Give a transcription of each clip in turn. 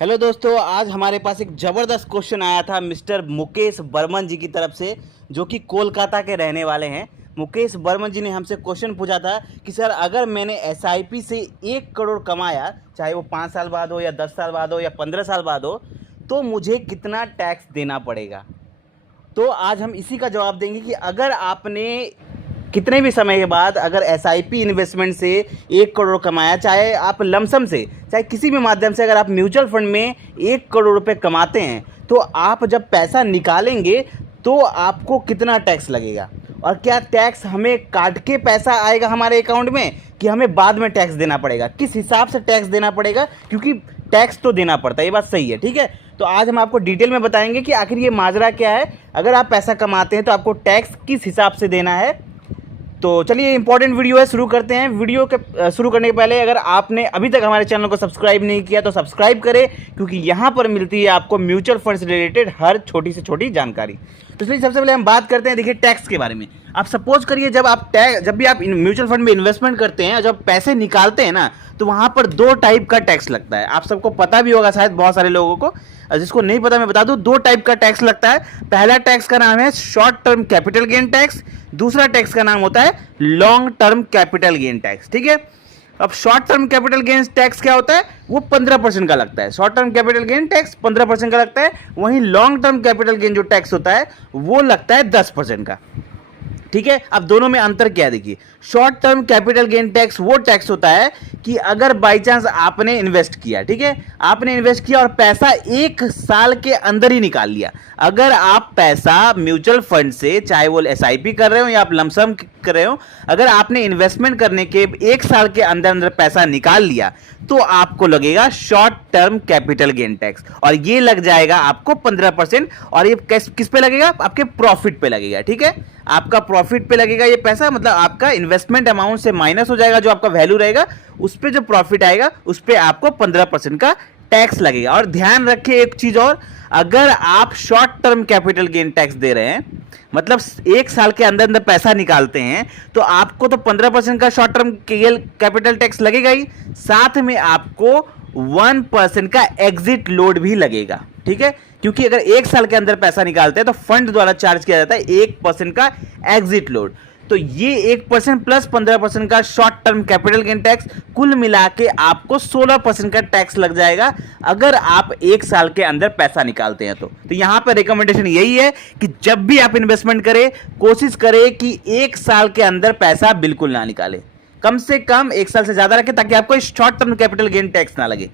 Hello दोस्तों, आज हमारे पास एक ज़बरदस्त क्वेश्चन आया था मिस्टर मुकेश बर्मन जी की तरफ से, जो कि कोलकाता के रहने वाले हैं। मुकेश बर्मन जी ने हमसे क्वेश्चन पूछा था कि सर, अगर मैंने एसआईपी से 1 करोड़ कमाया, चाहे वो 5 साल बाद हो या 10 साल बाद हो या 15 साल बाद हो, तो मुझे कितना टैक्स देना पड़ेगा। तो आज हम इसी का जवाब देंगे कि अगर आपने कितने भी समय के बाद अगर एसआईपी इन्वेस्टमेंट से 1 करोड़ कमाया, चाहे आप लमसम से, चाहे किसी भी माध्यम से, अगर आप म्यूचुअल फंड में 1 करोड़ रुपए कमाते हैं, तो आप जब पैसा निकालेंगे तो आपको कितना टैक्स लगेगा, और क्या टैक्स हमें काट के पैसा आएगा हमारे अकाउंट में, कि हमें बाद में टैक्स देना पड़ेगा, किस हिसाब से टैक्स देना पड़ेगा, क्योंकि टैक्स तो देना पड़ता है, ये बात सही है। ठीक है, तो आज हम आपको डिटेल में बताएंगे कि आखिर ये माजरा क्या है। अगर आप पैसा कमाते हैं तो आपको टैक्स किस हिसाब से देना है। तो चलिए, इंपॉर्टेंट वीडियो है, शुरू करते हैं। वीडियो के शुरू करने के पहले अगर आपने अभी तक हमारे चैनल को सब्सक्राइब नहीं किया तो सब्सक्राइब करें, क्योंकि यहाँ पर मिलती है आपको म्यूचुअल फंड से रिलेटेड हर छोटी से छोटी जानकारी। तो इसलिए सबसे पहले हम बात करते हैं, देखिए, टैक्स के बारे में। आप सपोज करिए, जब भी आप म्यूचुअल फंड में इन्वेस्टमेंट करते हैं, जब पैसे निकालते हैं ना, तो वहाँ पर 2 टाइप का टैक्स लगता है। आप सबको पता भी होगा शायद, बहुत सारे लोगों को, जिसको नहीं पता मैं बता दूं, 2 टाइप का टैक्स लगता है। पहला टैक्स का नाम है short term capital gain tax, दूसरा टैक्स का नाम होता है long term capital gain tax. ठीक है, अब short term capital gain tax क्या होता है, वो 15% का लगता है। Short term capital gain tax 15% का लगता है, वहीं लॉन्ग टर्म कैपिटल गेन जो टैक्स होता है वो लगता है 10% का। ठीक है, अब दोनों में अंतर क्या है, देखिए। Short term capital gain tax वो टैक्स होता है कि अगर बाई चांस आपने इन्वेस्ट किया, ठीक है, आपने इन्वेस्ट किया और पैसा 1 साल के अंदर ही निकाल लिया। अगर आप पैसा म्यूचुअल फंड से, चाहे वो एसआईपी कर रहे हो या आप लमसम कर रहे हो, अगर आपने इन्वेस्टमेंट करने के 1 साल के अंदर अंदर पैसा निकाल लिया, तो आपको लगेगा short term capital gain tax, और ये लग जाएगा आपको 15%। और ये किस पे लगेगा, आपके प्रॉफिट पे लगेगा। ठीक है, आपका प्रॉफिट पे लगेगा ये पैसा, मतलब आपका इन्वेस्टमेंट अमाउंट से माइनस हो जाएगा, जो आपका वैल्यू रहेगा उस पे जो प्रॉफिट आएगा उस पे आपको 15% का टैक्स लगेगा। और ध्यान रखिए एक चीज और, अगर आप short term capital gain tax दे रहे हैं, मतलब 1 साल के अंदर अंदर पैसा निकालते हैं, तो आपको तो 15% का शॉर्ट टर्म कैपिटल टैक्स लगेगा ही, साथ में आपको 1% का एग्जिट लोड भी लगेगा। ठीक है, क्योंकि अगर 1 साल के अंदर पैसा निकालते हैं तो फंड द्वारा चार्ज किया जाता है 1% का एग्जिट लोड। तो ये 1% प्लस 15% का short term capital gain tax, कुल मिला के आपको 16% का टैक्स लग जाएगा, अगर आप 1 साल के अंदर पैसा निकालते हैं। तो यहां पर रिकमेंडेशन यही है कि जब भी आप इन्वेस्टमेंट करें, कोशिश करें कि 1 साल के अंदर पैसा बिल्कुल ना निकाले, कम से कम 1 साल से ज्यादा रखें, ताकि आपको short term capital gain tax ना लगे।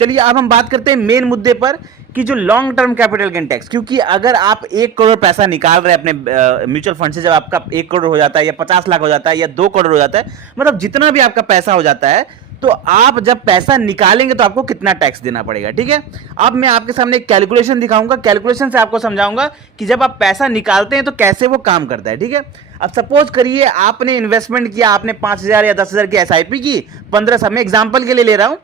चलिए, अब हम बात करते हैं मेन मुद्दे पर, कि जो long term capital gain tax, क्योंकि अगर आप 1 करोड़ पैसा निकाल रहे हैं अपने म्यूचुअल फंड से, जब आपका 1 करोड़ हो जाता है या 50 लाख हो जाता है या 2 करोड़ हो जाता है, मतलब जितना भी आपका पैसा हो जाता है, तो आप जब पैसा निकालेंगे तो आपको कितना टैक्स देना पड़ेगा। ठीक है, अब मैं आपके सामने एक कैलकुलेशन दिखाऊंगा, कैलकुलेशन से आपको समझाऊंगा कि जब आप पैसा निकालते हैं तो कैसे वो काम करता है। ठीक है, अब सपोज करिए आपने इन्वेस्टमेंट किया, आपने 5,000 या 10,000 की एसआईपी की 15 साल में, एग्जाम्पल के लिए ले रहा हूं,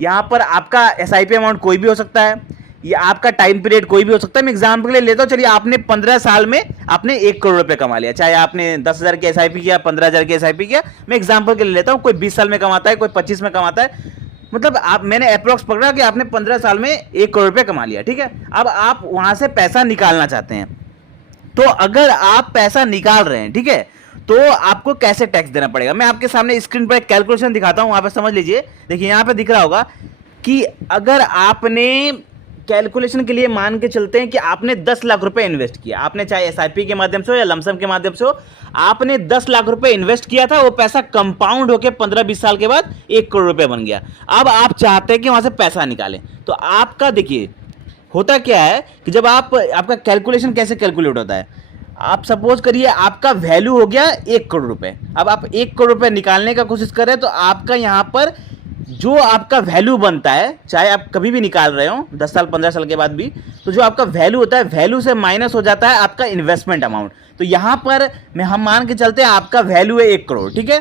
यहां पर आपका एसआईपी अमाउंट कोई भी हो सकता है, या आपका टाइम पीरियड कोई भी हो सकता है। मैं एग्जाम्पल के लिए लेता हूं, चलिए, आपने 15 साल में आपने 1 करोड़ रुपए कमा लिया, चाहे आपने 10,000 की एसआईपी किया, 15,000 की एसआईपी किया। मैं एग्जाम्पल के लिए लेता हूं, कोई 20 साल में कमाता है, कोई 25 में कमाता है, मतलब मैंने अप्रोक्स पकड़ा कि आपने 15 साल में 1 करोड़ रुपए कमा लिया। ठीक है, अब आप वहां से पैसा निकालना चाहते हैं, तो अगर आप पैसा निकाल रहे हैं, ठीक है, तो आपको कैसे टैक्स देना पड़ेगा। मैं आपके सामने स्क्रीन पर एक कैलकुलेशन दिखाता हूं, वहां पर समझ लीजिए। देखिए, यहां पे दिख रहा होगा कि अगर आपने, कैलकुलेशन के लिए मान के चलते हैं कि आपने 10 लाख रुपए इन्वेस्ट किया, आपने चाहे एसआईपी के माध्यम से हो या लमसम के माध्यम से हो, आपने 10 लाख रुपए इन्वेस्ट किया था, वो पैसा कंपाउंड होकर 15-20 साल के बाद 1 करोड़ रुपए बन गया। अब आप चाहते हैं कि वहां से पैसा निकालें, तो आपका देखिए होता क्या है कि जब आपका कैलकुलेशन कैसे कैलकुलेट होता है, आप सपोज करिए आपका वैल्यू हो गया 1 करोड़ रुपए, अब आप 1 करोड़ रुपए निकालने का कोशिश कर रहे हैं, तो आपका यहां पर जो आपका वैल्यू बनता है, चाहे आप कभी भी निकाल रहे हो 10 साल 15 साल के बाद भी, तो जो आपका वैल्यू होता है, वैल्यू से माइनस हो जाता है आपका इन्वेस्टमेंट अमाउंट। तो यहां पर हम मान के चलते हैं आपका वैल्यू है 1 करोड़, ठीक है,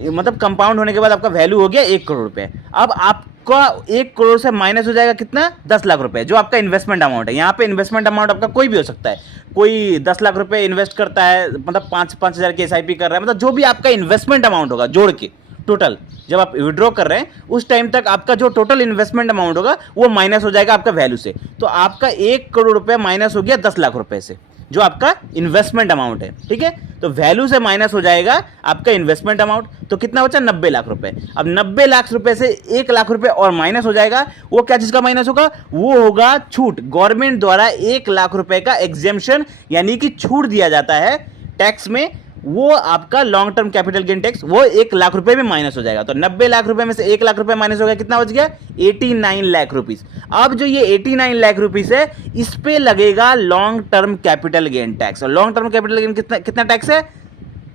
मतलब कंपाउंड होने के बाद आपका वैल्यू हो गया 1 करोड़ रुपए। अब आपका 1 करोड़ से माइनस हो जाएगा कितना, 10 लाख रुपए, जो आपका इन्वेस्टमेंट अमाउंट है। यहाँ पे इन्वेस्टमेंट अमाउंट आपका कोई भी हो सकता है, कोई 10 लाख रुपए इन्वेस्ट करता है, मतलब 5,000 की एसआईपी कर रहा है, मतलब जो भी आपका इन्वेस्टमेंट अमाउंट होगा जोड़ के, टोटल जब आप विड्रॉ कर रहे हैं उस टाइम तक आपका जो टोटल इन्वेस्टमेंट अमाउंट होगा वो माइनस हो जाएगा आपका वैल्यू से। तो आपका 1 करोड़ रुपए माइनस हो गया 10 लाख रुपए से, जो आपका इन्वेस्टमेंट अमाउंट है। ठीक है, तो वैल्यू से माइनस हो जाएगा आपका इन्वेस्टमेंट अमाउंट, तो कितना बचा 90 लाख रुपए। अब 90 लाख रुपए से 1 लाख रुपए और माइनस हो जाएगा, वो क्या चीज का माइनस होगा, वो होगा छूट। गवर्नमेंट द्वारा 1 लाख रुपए का एग्जेम्पशन यानी कि छूट दिया जाता है टैक्स में, वो आपका long term capital gain tax वो 1 लाख रुपए में माइनस हो जाएगा। तो 90 लाख रुपए में से 1 लाख रुपए माइनस हो गया, कितना बच गया 89 लाख रुपीस। अब जो ये 89 लाख रुपीस है इस पे लगेगा long term capital gain tax. और लॉन्ग टर्म कैपिटल गेन कितना टैक्स है,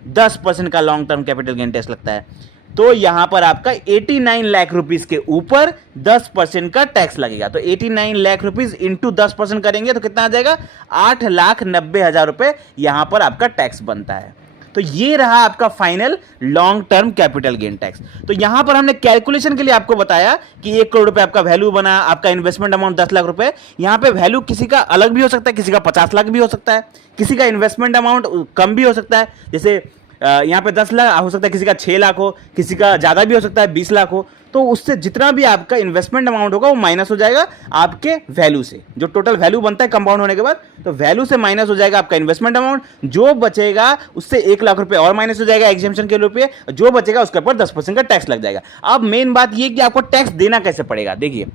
10% का long term capital gain tax लगता है। तो यहां पर आपका 89 लाख रुपीस के ऊपर 10% का टैक्स लगेगा। तो 89 लाख रुपीस इंटू 10% करेंगे तो कितना आ जाएगा, 8,90,000 रुपए यहां पर आपका टैक्स बनता है। तो ये रहा आपका final long term capital gain tax. तो यहां पर हमने कैलकुलेशन के लिए आपको बताया कि 1 करोड़ रुपए आपका वैल्यू बना, आपका इन्वेस्टमेंट अमाउंट 10 लाख रुपए। यहां पे वैल्यू किसी का अलग भी हो सकता है, किसी का 50 लाख भी हो सकता है, किसी का इन्वेस्टमेंट अमाउंट कम भी हो सकता है। जैसे यहाँ पे 10 लाख हो सकता है, किसी का 6 लाख हो, किसी का ज़्यादा भी हो सकता है 20 लाख हो। तो उससे जितना भी आपका इन्वेस्टमेंट अमाउंट होगा वो माइनस हो जाएगा आपके वैल्यू से, जो टोटल वैल्यू बनता है कंपाउंड होने के बाद। तो वैल्यू से माइनस हो जाएगा आपका इन्वेस्टमेंट अमाउंट, जो बचेगा उससे 1 लाख रुपए और माइनस हो जाएगा एग्जेम्पशन के रुपये, जो बचेगा उसके ऊपर 10% का टैक्स लग जाएगा। अब मेन बात ये कि आपको टैक्स देना कैसे पड़ेगा। देखिए,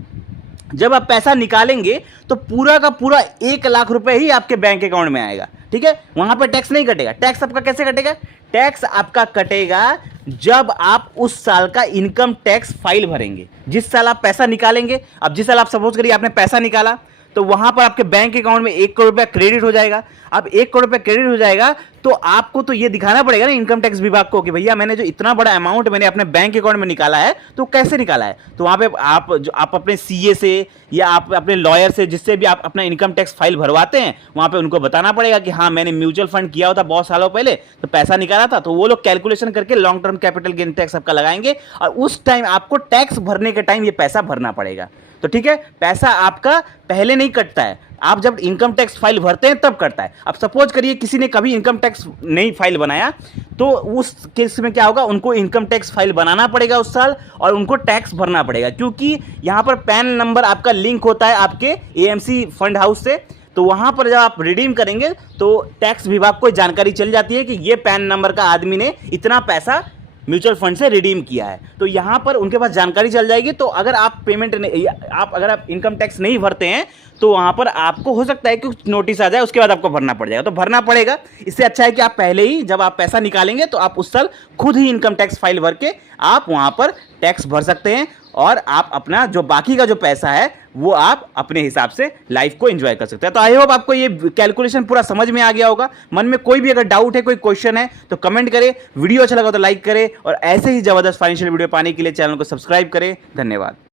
जब आप पैसा निकालेंगे तो पूरा का पूरा 1 लाख रुपए ही आपके बैंक अकाउंट में आएगा। ठीक है, वहां पर टैक्स नहीं कटेगा। टैक्स आपका कैसे कटेगा, टैक्स आपका कटेगा जब आप उस साल का इनकम टैक्स फाइल भरेंगे, जिस साल आप पैसा निकालेंगे। अब जिस साल आप सपोज करिए आपने पैसा निकाला तो वहां पर आपके बैंक अकाउंट में 1 करोड़ रुपया क्रेडिट हो जाएगा। अब 1 करोड़ रुपया क्रेडिट हो जाएगा तो आपको तो ये दिखाना पड़ेगा ना इनकम टैक्स विभाग को कि भैया मैंने जो इतना बड़ा अमाउंट मैंने अपने बैंक अकाउंट में निकाला है तो कैसे निकाला है। तो वहां पे आप अपने सीए से या आप अपने लॉयर से, जिससे भी आप अपना इनकम टैक्स फाइल भरवाते हैं, वहां पे उनको बताना पड़ेगा कि हाँ मैंने म्यूचुअल फंड किया होता बहुत सालों पहले तो पैसा निकाला था। तो वो लोग कैलकुलेशन करके long term capital gain tax आपका लगाएंगे और उस टाइम आपको टैक्स भरने के टाइम ये पैसा भरना पड़ेगा। तो ठीक है, पैसा आपका पहले नहीं कटता है, आप जब इनकम टैक्स फाइल भरते हैं तब कटता है। अब सपोज करिए किसी ने कभी इनकम टैक्स नहीं फाइल बनाया तो उस केस में क्या होगा, उनको इनकम टैक्स फाइल बनाना पड़ेगा उस साल और उनको टैक्स भरना पड़ेगा, क्योंकि यहां पर पैन नंबर आपका लिंक होता है आपके एएमसी फंड हाउस से। तो वहां पर जब आप रिडीम करेंगे तो टैक्स विभाग को जानकारी चल जाती है कि ये पैन नंबर का आदमी ने इतना पैसा म्यूचुअल फंड से रिडीम किया है। तो यहां पर उनके पास जानकारी चल जाएगी। तो अगर आप अगर आप इनकम टैक्स नहीं भरते हैं तो वहां पर आपको हो सकता है कि नोटिस आ जाए, उसके बाद आपको भरना पड़ जाएगा। तो भरना पड़ेगा, इससे अच्छा है कि आप पहले ही जब आप पैसा निकालेंगे तो आप उस साल खुद ही इनकम टैक्स फाइल भर के आप वहां पर टैक्स भर सकते हैं और आप अपना जो बाकी का जो पैसा है वो आप अपने हिसाब से लाइफ को एंजॉय कर सकते हैं। तो आई होप आपको ये कैलकुलेशन पूरा समझ में आ गया होगा। मन में कोई भी अगर डाउट है, कोई क्वेश्चन है तो कमेंट करें, वीडियो अच्छा लगा तो लाइक करें और ऐसे ही जबरदस्त फाइनेंशियल वीडियो पाने के लिए चैनल को सब्सक्राइब करें। धन्यवाद।